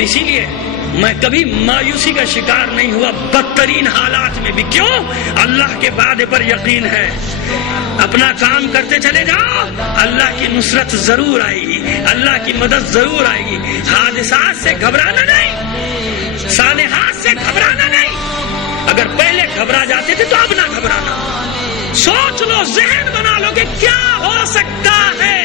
اور اسی لیے میں کبھی مایوسی کا شکار نہیں ہوا بدترین حالات میں بھی. کیوں؟ اللہ کے وعدے پر یقین ہے. اپنا کام کرتے چلے جاؤ، اللہ کی نصرت ضرور آئے گی، اللہ کی مدد ضرور آئے گی. حادثات سے گھبرانا نہیں، صالحات سے گھبرانا نہیں. اگر پہلے گھبرا جاتے تھے تو اب نہ گھبرانا. سوچ لو، ذہن بنا لو کہ کیا ہو سکتا ہے.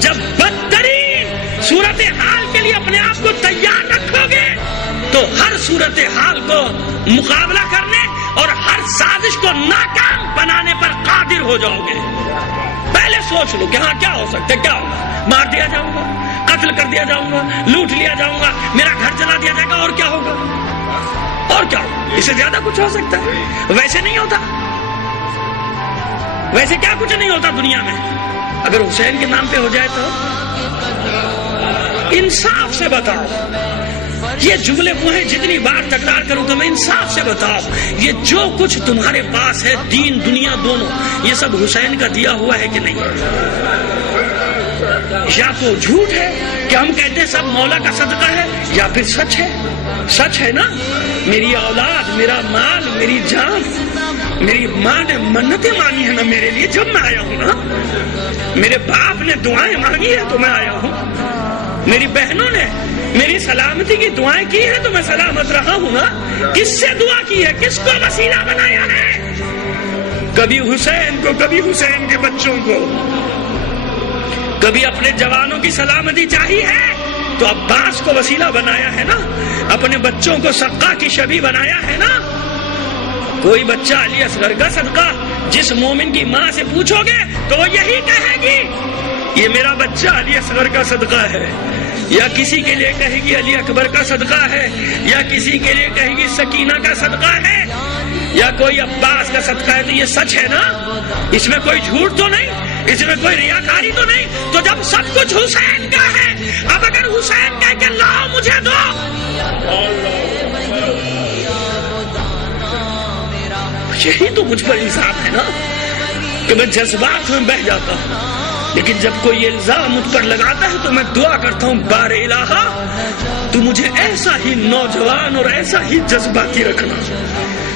جب بدترین صورتحال کے لیے اپنے آپ کو تیار رکھو گے تو ہر صورتحال کو مقابلہ کرنے اور ہر سازش کو ناکام بنانے پر قادر ہو جاؤ گے. پہلے سوچ لو کہ ہاں کیا ہو سکتا ہے، کیا ہوگا. مار دیا جاؤں گا، قتل کر دیا جاؤں گا، لوٹ لیا جاؤں گا، میرا گھر جلا دیا جائے گا، اور کیا ہوگا، اور کیا ہوگا. اس سے زیادہ کچھ ہو سکتا ہے. ویسے نہیں ہوتا، ویسے کیا کچھ نہیں ہوتا دنیا میں. اگر حسین کے نام پہ ہو جائے تو انصاف سے بتاؤ. یہ جملے وہ ہیں جتنی بار تکرار کروں تو میں انصاف سے بتاؤ، یہ جو کچھ تمہارے پاس ہے دین دنیا دونوں، یہ سب حسین کا دیا ہوا ہے کہ نہیں؟ یا تو جھوٹ ہے کہ ہم کہتے ہیں سب مولا کا صدقہ ہے، یا پھر سچ ہے. سچ ہے نا. میری اولاد، میرا مال، میری جان، میری ماں نے منتیں مانگی ہیں نا میرے لیے جب میں آیا ہوں نا. میرے باپ نے دعائیں مانگی ہے تو میں آیا ہوں. میری بہنوں نے میری سلامتی کی دعائیں کی ہیں تو میں سلامت رہا ہوں نا. کس سے دعا کی ہے، کس کو وسیلہ بنایا ہے؟ کبھی حسین کو، کبھی حسین کے بچوں کو. کبھی اپنے جوانوں کی سلامتی چاہیے ہے تو عباس کو وسیلہ بنایا ہے نا. اپنے بچوں کو سقا کی شبیہ بنایا ہے نا. کوئی بچہ علی اصغر کا صدقہ جس مومن کی ماں سے پوچھو گے تو وہ یہی کہے گی یہ میرا بچہ علی اصغر کا صدقہ ہے. یا کسی کے لیے کہے گی علی اکبر کا صدقہ ہے، یا کسی کے لیے کہے گی سکینہ کا صدقہ ہے، یا کوئی عباس کا صدقہ ہے. تو یہ سچ ہے نا. اس میں کوئی جھوٹ تو نہیں، اس میں کوئی ریاکاری تو نہیں. تو جب سب کچھ حسین کا ہے، اب اگر حسین کہہ کہ لاؤ مجھے دو، یہی تو مجھ پر الزام ہے نا کہ میں جذبات میں بہہ جاتا ہوں. لیکن جب کوئی الزام مجھ پر لگاتا ہے تو میں دعا کرتا ہوں بار الہا تو مجھے ایسا ہی نوجوان اور ایسا ہی جذباتی رکھنا.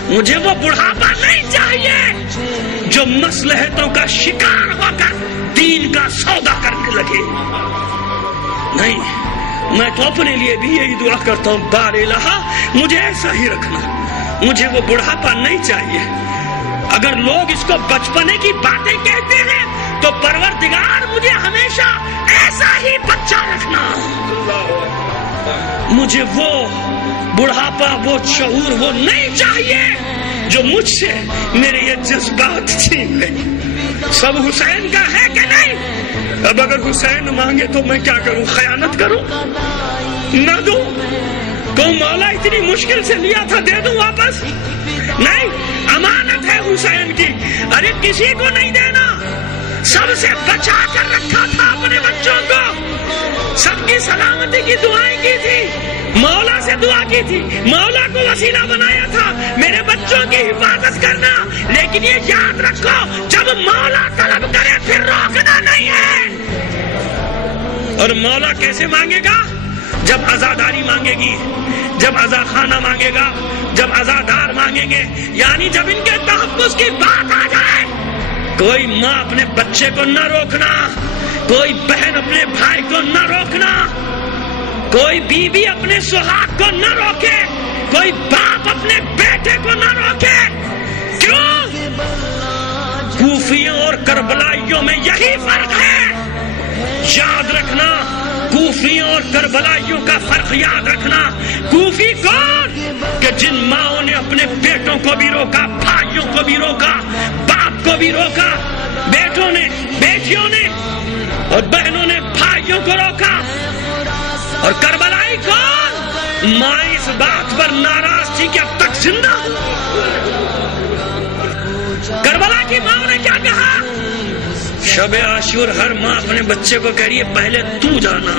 مجھے وہ بڑھاپا نہیں چاہیے جو مصلحتوں کا شکار ہو کر دین کا سودا کرنے لگے. نہیں، میں تو اپنے لیے بھی یہی دعا کرتا ہوں بار الہا مجھے ایسا ہی رکھنا. مجھے وہ بڑھاپا نہیں چاہیے. اگر لوگ اس کو بچپنے کی باتیں کہتے ہیں تو پروردگار مجھے ہمیشہ ایسا ہی بچہ رکھنا. مجھے وہ بڑھاپا، وہ شعور، وہ نہیں چاہیے جو مجھ سے میرے یہ جذبات چھین لے. سب حسین کا ہے کہ نہیں؟ اب اگر حسین مانگے تو میں کیا کروں؟ خیانت کروں؟ نہ دوں؟ تو مولا اتنی مشکل سے لیا تھا دے دوں واپس؟ نہیں، امانت ہے حسین کی. ارے کسی کو نہیں دینا. سب سے بچا کر رکھا تھا اپنے بچوں کو. سب کی سلامتی کی دعائیں کی تھی، مولا سے دعا کی تھی، مولا کو وسیلہ بنایا تھا میرے بچوں کی حفاظت کرنا. لیکن یہ یاد رکھو جب مولا طلب کرے پھر روکنا نہیں ہے. اور مولا کیسے مانگے گا؟ جب عزاداری مانگے گی، جب عزا خانہ مانگے گا، جب عزادار مانگیں گے، یعنی جب ان کے تحفظ کی بات آ جائے. کوئی ماں اپنے بچے کو نہ روکنا، کوئی بہن اپنے بھائی کو نہ روکنا، کوئی بیوی اپنے سہاگ کو نہ روکے، کوئی باپ اپنے بیٹے کو نہ روکے. کیوں؟ کوفیوں اور کربلائیوں میں یہی فرق ہے. یاد رکھنا، کوفیوں اور کربلائیوں کا فرق یاد رکھنا. کوفی کون؟ کہ جن ماؤں نے اپنے بیٹوں کو بھی روکا، بھائیوں کو بھی روکا، باپ کو بھی روکا، بیٹوں نے، بیٹیوں نے اور بہنوں نے بھائیوں کو روکا. اور کربلائی کون؟ ماں اس بات پر ناراض تھی کہ اب تک زندہ ہوں. کربلا کی ماں نے کیا کہا؟ شب عاشور ہر ماں اپنے بچے کو کہہ رہی ہے پہلے تو جانا.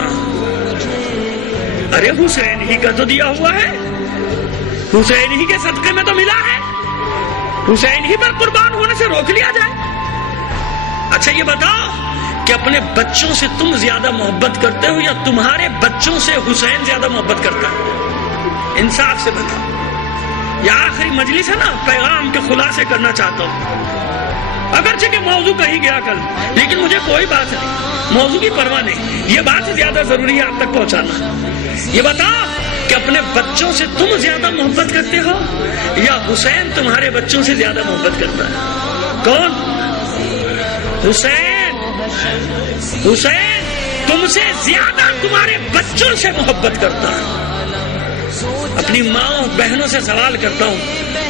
ارے حسین ہی کا تو دیا ہوا ہے، حسین ہی کے صدقے میں تو ملا ہے. حسین ہی پر قربان ہونے سے روک لیا جائے. اچھا یہ بتاؤ کہ اپنے بچوں سے تم زیادہ محبت کرتے ہو یا تمہارے بچوں سے حسین زیادہ محبت کرتا ہے؟ انصاف سے بتاؤ. یہ آخری مجلس ہے نا، پیغام کے خلاصے کرنا چاہتا ہوں. اگرچہ کہ موضوع کہیں گیا کل، لیکن مجھے کوئی بات نہیں، موضوع کی پرواہ نہیں. یہ بات زیادہ ضروری ہے آپ تک پہنچانا. یہ بتاؤ کہ اپنے بچوں سے تم زیادہ محبت کرتے ہو یا حسین تمہارے بچوں سے زیادہ محبت کرتا ہے؟ کون؟ حسین. حسین تم سے زیادہ تمہارے بچوں سے محبت کرتا ہے. اپنی ماں بہنوں سے سوال کرتا ہوں،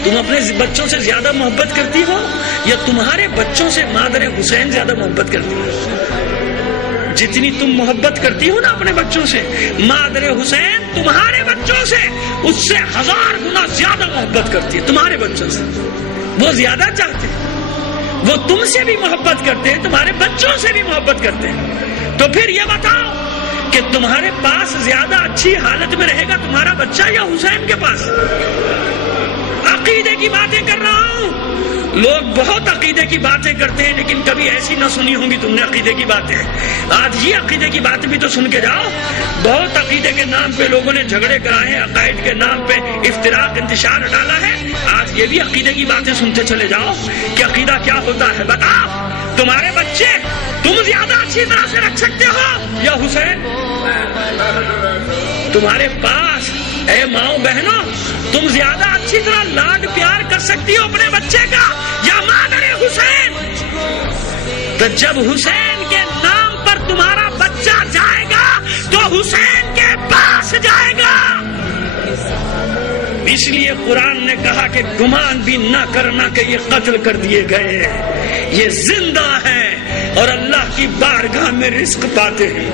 تم اپنے بچوں سے زیادہ محبت کرتی ہو یا تمہارے بچوں سے مادر حسین زیادہ محبت کرتی ہو؟ جتنی تم محبت کرتی ہو نا اپنے بچوں سے، مادر حسین تمہارے بچوں سے اس سے 1000 گنا زیادہ محبت کرتی ہے. تمہارے بچوں سے وہ زیادہ چاہتے ہیں، وہ تم سے بھی محبت کرتے ہیں، تمہارے بچوں سے بھی محبت کرتے ہیں. تو پھر یہ بتاؤ کہ تمہارے پاس زیادہ اچھی حالت میں رہے گا تمہارا بچہ یا حسین کے پاس؟ عقیدے کی باتیں کر رہا ہوں. لوگ بہت عقیدے کی باتیں کرتے ہیں لیکن کبھی ایسی نہ سنی ہوں گی تم نے عقیدے کی باتیں. آج یہ عقیدے کی باتیں بھی تو سن کے جاؤ. بہت عقیدے کے نام پہ لوگوں نے جھگڑے کرائے ہیں، عقائد کے نام پہ افتراق انتشار ڈالا ہے. آج یہ بھی عقیدے کی باتیں سنتے چلے جاؤ کہ عقیدہ کیا ہوتا ہے. بتاؤ تمہارے بچے تم زیادہ اچھی طرح سے رکھ سکتے ہو یا حسین؟ تمہارے پاس اے ماؤں بہنوں تم زیادہ اچھی طرح لاڈ پیار کر سکتی ہو اپنے بچے کا یا مادر حسین؟ تو جب حسین کے نام پر تمہارا بچہ جائے گا تو حسین کے پاس جائے گا. اس لیے قرآن نے کہا کہ گمان بھی نہ کرنا کہ یہ قتل کر دیے گئے ہیں، یہ زندہ ہیں اور اللہ کی بارگاہ میں رزق پاتے ہیں.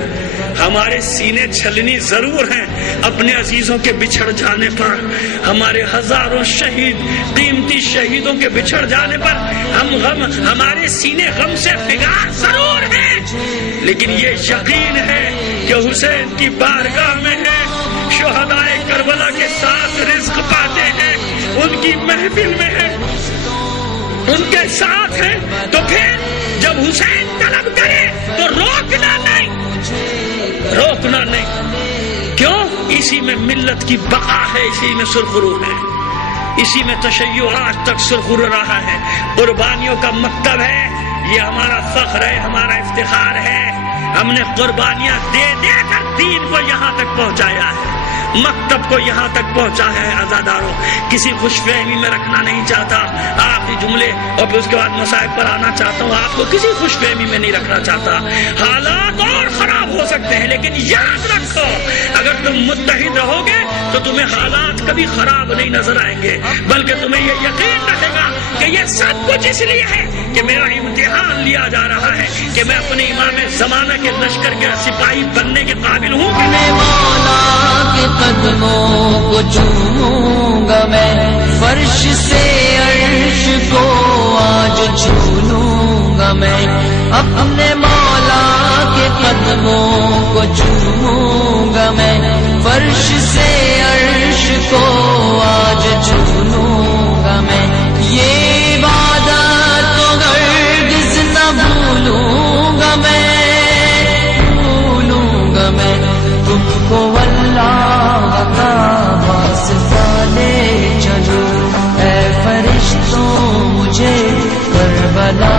ہمارے سینے چھلنی ضرور ہیں اپنے عزیزوں کے بچھڑ جانے پر، ہمارے ہزاروں شہید قیمتی شہیدوں کے بچھڑ جانے پر ہمارے سینے غم سے فگار ضرور ہیں، لیکن یہ یقین ہے کہ حسین کی بارگاہ میں ہے، شہدائے کربلا کے ساتھ رزق پاتے ہیں، ان کی محفل میں ہے، ان کے ساتھ ہیں. تو پھر جب حسین طلب کرے تو روکنا نہیں، روکنا نہیں. کیوں؟ اسی میں ملت کی بقا ہے، اسی میں سرخرو ہے، اسی میں تشیع آج تک سرخرو رہا ہے. قربانیوں کا مکتب ہے، یہ ہمارا فخر ہے، ہمارا افتخار ہے. ہم نے قربانیاں دے دے کر دین کو یہاں تک پہنچایا ہے، مکتب کو یہاں تک پہنچا ہے. عزاداروں کسی خوش فہمی میں رکھنا نہیں چاہتا. آخری جملے اور پھر اس کے بعد مصائب پر آنا چاہتا ہوں. آپ کو کسی خوش فہمی میں نہیں رکھنا چاہتا. حالات اور خراب ہو سکتے ہیں لیکن یاد رکھو اگر تم متحد رہو گے تو تمہیں حالات کبھی خراب نہیں نظر آئیں گے، بلکہ تمہیں یہ یقین رہے گا کہ یہ سب کچھ اس لیے ہے کہ میرا امتحان لیا جا رہا ہے کہ میں اپنے امام زمانہ کے لشکر کے سپاہی بننے کے قابل ہوں. قدموں کو چوموں گا میں، فرش سے عرش کو آج چھو لوں گا میں، اپنے مولا کے قدموں کو چوموں گا میں، فرش سے عرش کو آج چھو لوں گا میں. یہ عبادت تو ہرگز نہ بھولوں گا میں، بھولوں گا میں تم کو اللہ کا واسطہ لے چلو. اے فرشتوں مجھے کربلا